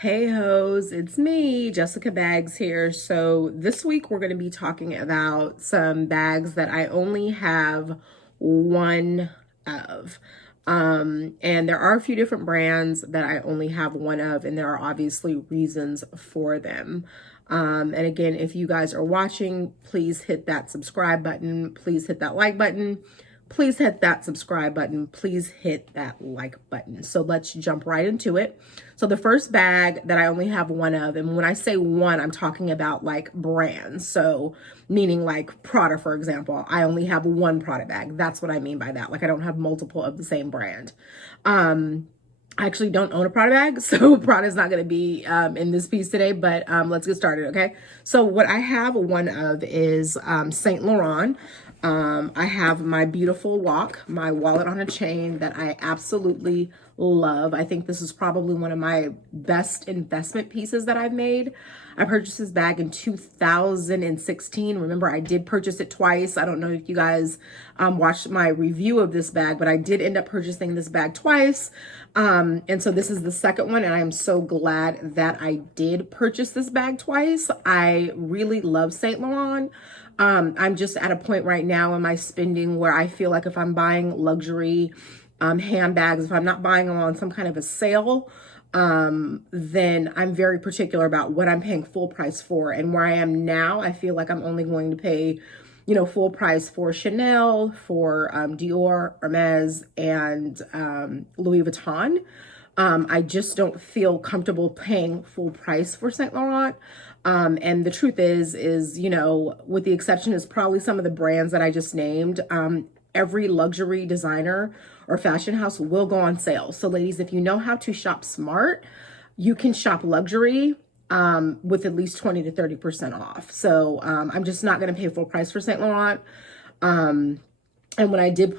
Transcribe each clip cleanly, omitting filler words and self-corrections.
Hey hoes, it's me, Jessica Bags here. So this week we're going to be talking about some bags that I only have one of. And there are a few different brands that I only have one of, and there are obviously reasons for them. And again, if you guys are watching, please hit that subscribe button. Please hit that like button. Please hit that subscribe button. Please hit that like button. So let's jump right into it. So the first bag that I only have one of, and when I say one, I'm talking about like brands. So meaning like Prada, for example, I only have one Prada bag. That's what I mean by that. Like I don't have multiple of the same brand. I actually don't own a Prada bag, so Prada is not going to be in this piece today, but let's get started, okay? So what I have one of is Saint Laurent. I have my beautiful walk, my wallet on a chain that I absolutely love. I think this is probably one of my best investment pieces that I've made. I purchased this bag in 2016. Remember, I did purchase it twice. I don't know if you guys watched my review of this bag, but I did end up purchasing this bag twice. And so this is the second one, and I am so glad that I did purchase this bag twice. I really love Saint Laurent. I'm just at a point right now in my spending where I feel like if I'm buying luxury handbags, if I'm not buying them on some kind of a sale, then I'm very particular about what I'm paying full price for. And where I am now, I feel like I'm only going to pay, full price for Chanel, for Dior, Hermes, and Louis Vuitton. I just don't feel comfortable paying full price for Saint Laurent. And the truth is, with the exception is probably some of the brands that I just named, every luxury designer or fashion house will go on sale. So ladies, if you know how to shop smart, you can shop luxury with at least 20 to 30% off. So I'm just not going to pay full price for Saint Laurent. And when I did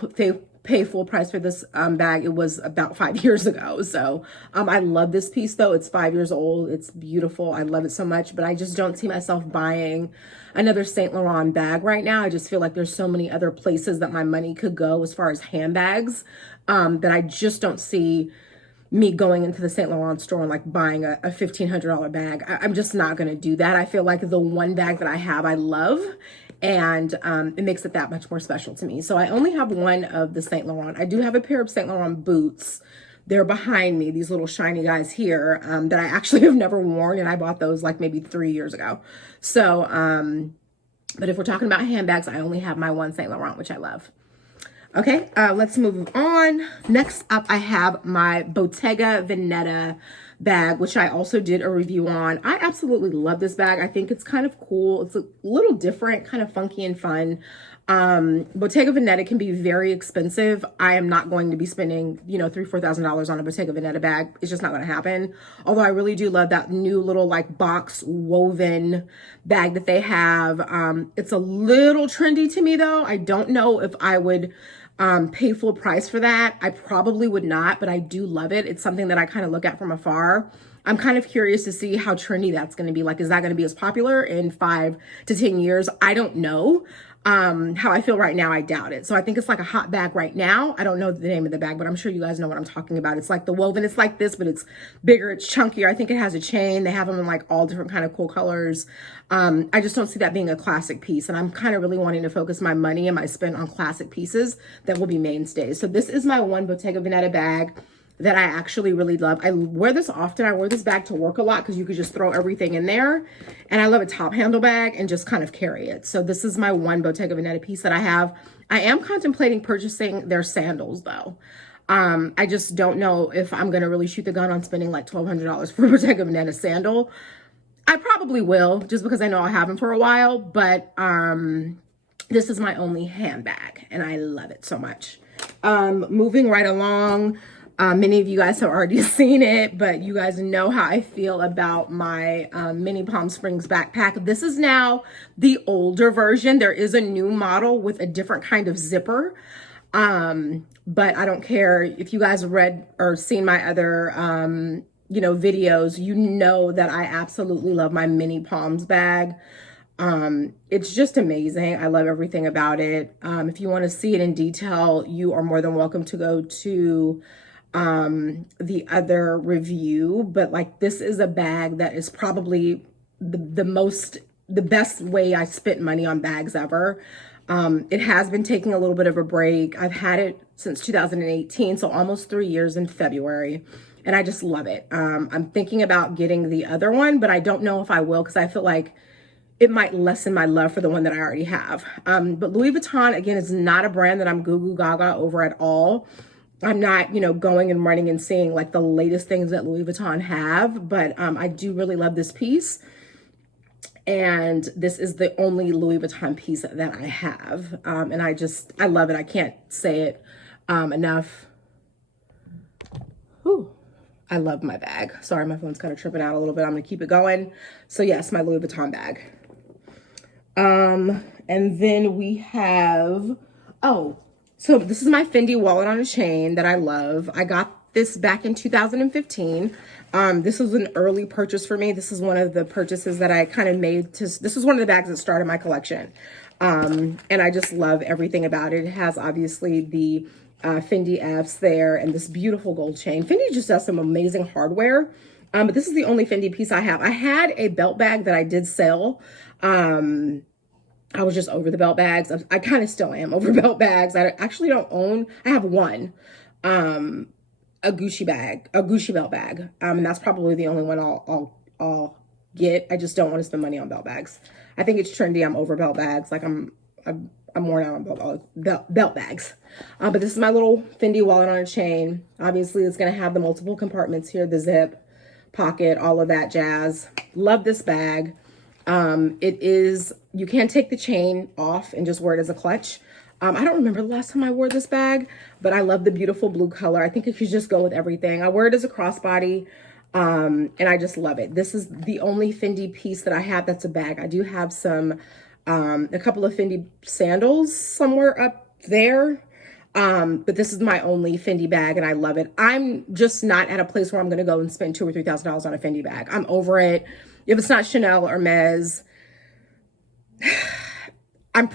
pay full price for this bag, it was about 5 years ago. So I love this piece though. It's 5 years old. It's beautiful. I love it so much, but I just don't see myself buying another Saint Laurent bag right now. I just feel like there's so many other places that my money could go as far as handbags that I just don't see me going into the Saint Laurent store and like buying a $1,500 bag. I'm just not going to do that. I feel like the one bag that I have, I love, and it makes it that much more special to me. So I only have one of the Saint Laurent. I do have a pair of Saint Laurent boots. They're behind me, these little shiny guys here that I actually have never worn, and I bought those like maybe 3 years ago. So, but if we're talking about handbags, I only have my one Saint Laurent, which I love. Okay, let's move on. Next up, I have my Bottega Veneta bag, which I also did a review on. I absolutely love this bag. I think it's kind of cool. It's a little different, kind of funky and fun. Bottega Veneta can be very expensive. I am not going to be spending, $3,000-$4,000 on a Bottega Veneta bag. It's just not going to happen. Although I really do love that new little like box woven bag that they have. It's a little trendy to me though. I don't know if I would pay full price for that. I probably would not, but I do love it. It's something that I kind of look at from afar. I'm kind of curious to see how trendy that's going to be. Like, is that going to be as popular in 5 to 10 years? I don't know. How I feel right now, I doubt it. So I think it's like a hot bag right now. I don't know the name of the bag, but I'm sure you guys know what I'm talking about. It's like the woven, it's like this, but it's bigger, it's chunkier. I think it has a chain. They have them in like all different kind of cool colors. I just don't see that being a classic piece. And I'm kind of really wanting to focus my money and my spend on classic pieces that will be mainstays. So this is my one Bottega Veneta bag that I actually really love. I wear this often. I wear this bag to work a lot because you could just throw everything in there. And I love a top handle bag and just kind of carry it. So this is my one Bottega Veneta piece that I have. I am contemplating purchasing their sandals though. I just don't know if I'm going to really shoot the gun on spending like $1,200 for a Bottega Veneta sandal. I probably will, just because I know I haven't for a while, but this is my only handbag and I love it so much. Moving right along, many of you guys have already seen it, but you guys know how I feel about my mini Palm Springs backpack. This is now the older version. There is a new model with a different kind of zipper. But I don't care if you guys read or seen my other, videos, you know that I absolutely love my mini Palms bag. It's just amazing. I love everything about it. If you want to see it in detail, you are more than welcome to go to the other review, but like this is a bag that is probably the best way I spent money on bags ever. It has been taking a little bit of a break. I've had it since 2018, so almost 3 years in February, and I just love it. I'm thinking about getting the other one, but I don't know if I will because I feel like it might lessen my love for the one that I already have. But Louis Vuitton, again, is not a brand that I'm goo goo gaga over at all. I'm not, going and running and seeing like the latest things that Louis Vuitton have, but I do really love this piece. And this is the only Louis Vuitton piece that I have. And I love it. I can't say it enough. Whew. I love my bag. Sorry, my phone's kind of tripping out a little bit. I'm gonna keep it going. So yes, my Louis Vuitton bag. And then we have, so this is my Fendi wallet on a chain that I love. I got this back in 2015. This was an early purchase for me. This is one of the purchases that I kind of made this was one of the bags that started my collection. And I just love everything about it. It has obviously the Fendi F's there and this beautiful gold chain. Fendi just does some amazing hardware. But this is the only Fendi piece I have. I had a belt bag that I did sell. I was just over the belt bags. I kind of still am over belt bags. I actually don't own, I have one, a Gucci belt bag. And that's probably the only one I'll get. I just don't want to spend money on belt bags. I think it's trendy. I'm over belt bags. Like I'm worn out on belt bags. But this is my little Fendi wallet on a chain. Obviously it's going to have the multiple compartments here, the zip, pocket, all of that jazz. Love this bag. You can take the chain off and just wear it as a clutch. I don't remember the last time I wore this bag, but I love the beautiful blue color. I think it could just go with everything. I wear it as a crossbody, and I just love it. This is the only Fendi piece that I have that's a bag. I do have a couple of Fendi sandals somewhere up there, but this is my only Fendi bag, and I love it. I'm just not at a place where I'm going to go and spend $2,000 or $3,000 on a Fendi bag. I'm over it. If it's not Chanel or Hermes, I'm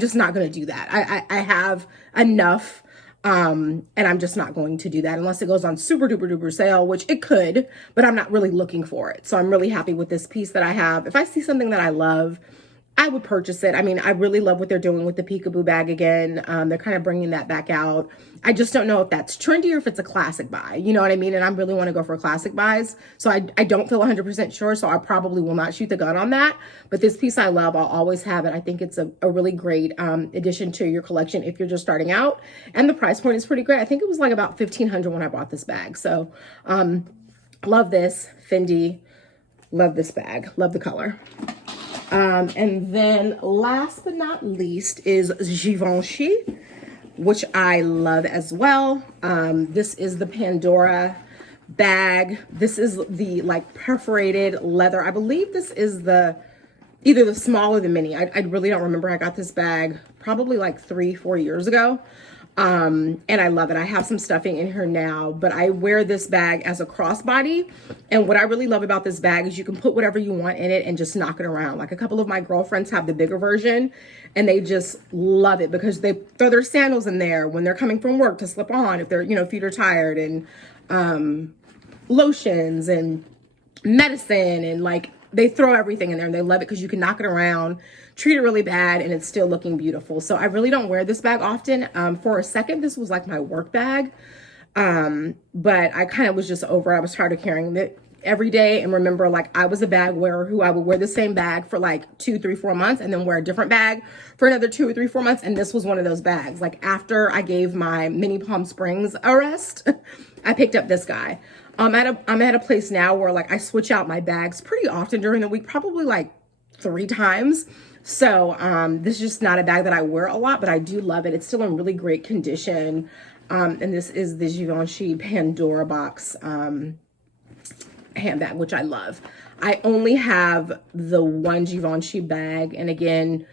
just not going to do that. I have enough, and I'm just not going to do that unless it goes on super duper duper sale, which it could, but I'm not really looking for it. So I'm really happy with this piece that I have. If I see something that I love, I would purchase it. I mean, I really love what they're doing with the peekaboo bag again. They're kind of bringing that back out. I just don't know if that's trendy or if it's a classic buy. You know what I mean? And I really want to go for classic buys. So I don't feel 100% sure. So I probably will not shoot the gun on that. But this piece I love. I'll always have it. I think it's a really great addition to your collection if you're just starting out. And the price point is pretty great. I think it was like about $1,500 when I bought this bag. So love this Fendi. Love this bag. Love the color. And then last but not least is Givenchy, which I love as well. This is the Pandora bag. This is the like perforated leather. I believe this is either the small or the mini. I really don't remember. I got this bag probably like 3-4 years ago. And I love it. I have some stuffing in here now, but I wear this bag as a crossbody. And what I really love about this bag is you can put whatever you want in it and just knock it around. Like a couple of my girlfriends have the bigger version and they just love it because they throw their sandals in there when they're coming from work to slip on if their, feet are tired, and lotions and medicine, and like they throw everything in there and they love it because you can knock it around, treat it really bad, and it's still looking beautiful. So I really don't wear this bag often. For a second, this was like my work bag. But I kind of was just over it. I was tired of carrying it every day. And remember, like I was a bag wearer who I would wear the same bag for like 2, 3, 4 months and then wear a different bag for another 2 or 3, 4 months. And this was one of those bags. Like after I gave my mini Palm Springs a rest, I picked up this guy. I'm at a place now where like I switch out my bags pretty often during the week, probably like 3 times. So this is just not a bag that I wear a lot, but I do love it. It's still in really great condition. And this is the Givenchy Pandora box handbag, which I love. I only have the one Givenchy bag. And again,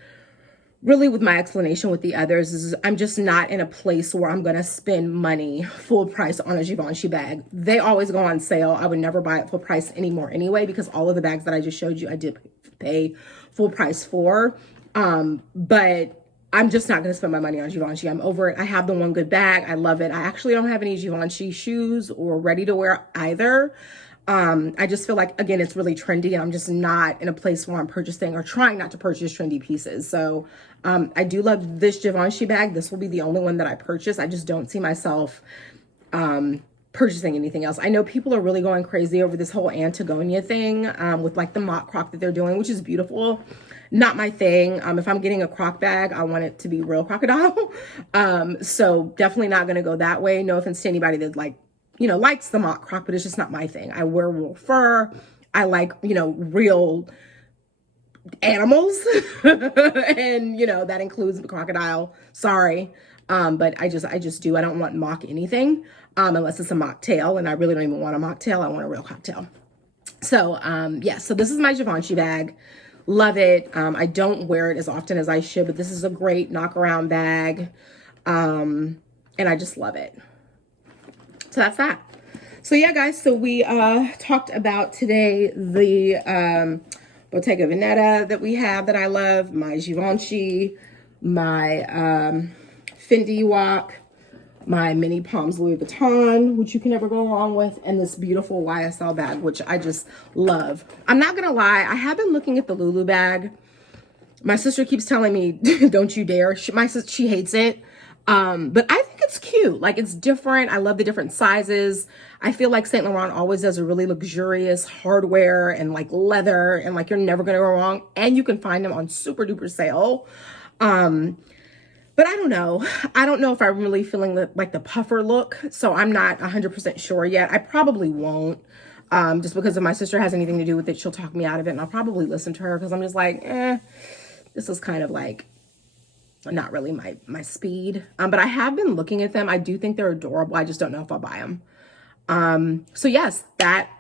really with my explanation with the others is I'm just not in a place where I'm going to spend money full price on a Givenchy bag. They always go on sale. I would never buy it full price anymore anyway, because all of the bags that I just showed you, I did pay full price for. But I'm just not going to spend my money on Givenchy. I'm over it. I have the one good bag. I love it. I actually don't have any Givenchy shoes or ready to wear either. I just feel like, again, it's really trendy and I'm just not in a place where I'm purchasing or trying not to purchase trendy pieces. So I do love this Givenchy bag. This will be the only one that I purchase. I just don't see myself purchasing anything else. I know people are really going crazy over this whole Antigonia thing with like the mock croc that they're doing, which is beautiful. Not my thing. If I'm getting a croc bag, I want it to be real crocodile. So definitely not going to go that way. No offense to anybody that likes the mock croc, but it's just not my thing. I wear real fur. I like, real animals. And, that includes the crocodile. Sorry. But I just do. I don't want mock anything, unless it's a mocktail, and I really don't even want a mocktail. I want a real cocktail. So, yeah, so this is my Givenchy bag. Love it. I don't wear it as often as I should, but this is a great knock around bag. And I just love it. So that's that. So yeah, guys, so we talked about today the Bottega Veneta that we have that I love, my Givenchy, my Fendi walk, my mini Palms Louis Vuitton, which you can never go wrong with, and this beautiful YSL bag, which I just love. I'm not gonna lie, I have been looking at the Lulu bag. My sister keeps telling me, don't you dare. She hates it. But I think it's cute. Like, it's different. I love the different sizes. I feel like Saint Laurent always does a really luxurious hardware and like leather, and like you're never gonna go wrong. And you can find them on super duper sale. But I don't know. I don't know if I'm really feeling like the puffer look. So I'm not 100% sure yet. I probably won't. Just because if my sister has anything to do with it, she'll talk me out of it. And I'll probably listen to her because I'm just like, this is kind of like not really my speed. But I have been looking at them. I do think they're adorable. I just don't know if I'll buy them. So yes, that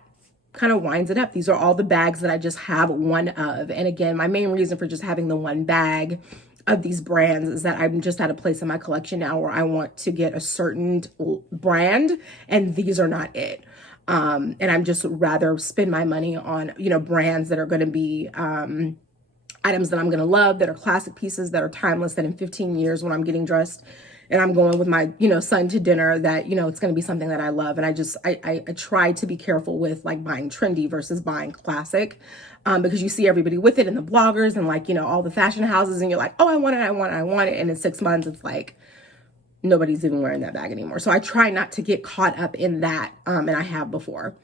kind of winds it up. These are all the bags that I just have one of. And again, my main reason for just having the one bag of these brands is that I'm just at a place in my collection now where I want to get a certain brand, and these are not it. And I'm just rather spend my money on, brands that are going to be items that I'm going to love, that are classic pieces, that are timeless, that in 15 years when I'm getting dressed and I'm going with my, son to dinner, that, it's going to be something that I love. And I try to be careful with like buying trendy versus buying classic, because you see everybody with it in the bloggers and like, all the fashion houses, and you're like, oh, I want it. And in 6 months, it's like, nobody's even wearing that bag anymore. So I try not to get caught up in that. And I have before.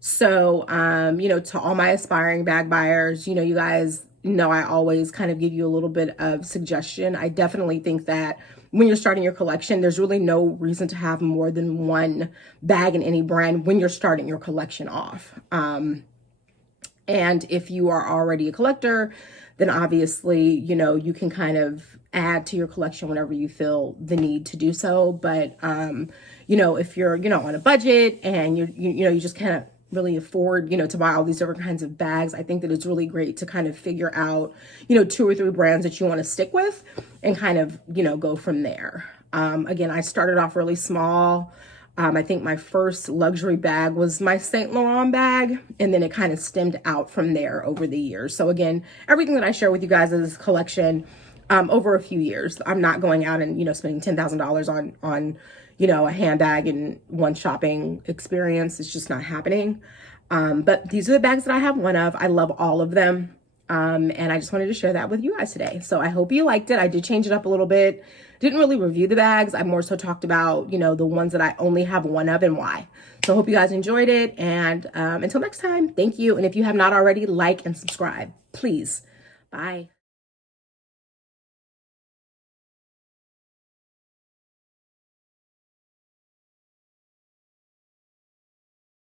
So, to all my aspiring bag buyers, you guys know, I always kind of give you a little bit of suggestion. I definitely think that when you're starting your collection, there's really no reason to have more than one bag in any brand when you're starting your collection off. And if you are already a collector, then obviously, you can kind of add to your collection whenever you feel the need to do so. But, if you're, on a budget and you just can't really afford, to buy all these different kinds of bags, I think that it's really great to kind of figure out, 2 or 3 brands that you want to stick with and kind of, go from there. Again, I started off really small. I think my first luxury bag was my Saint Laurent bag, and then it kind of stemmed out from there over the years. So again, everything that I share with you guys is collection over a few years. I'm not going out and, spending $10,000 on a handbag in one shopping experience. It's just not happening. But these are the bags that I have one of. I love all of them. And I just wanted to share that with you guys today. So I hope you liked it. I did change it up a little bit. Didn't really review the bags. I more so talked about, the ones that I only have one of and why. So I hope you guys enjoyed it. And until next time, thank you. And if you have not already, like and subscribe, please. Bye.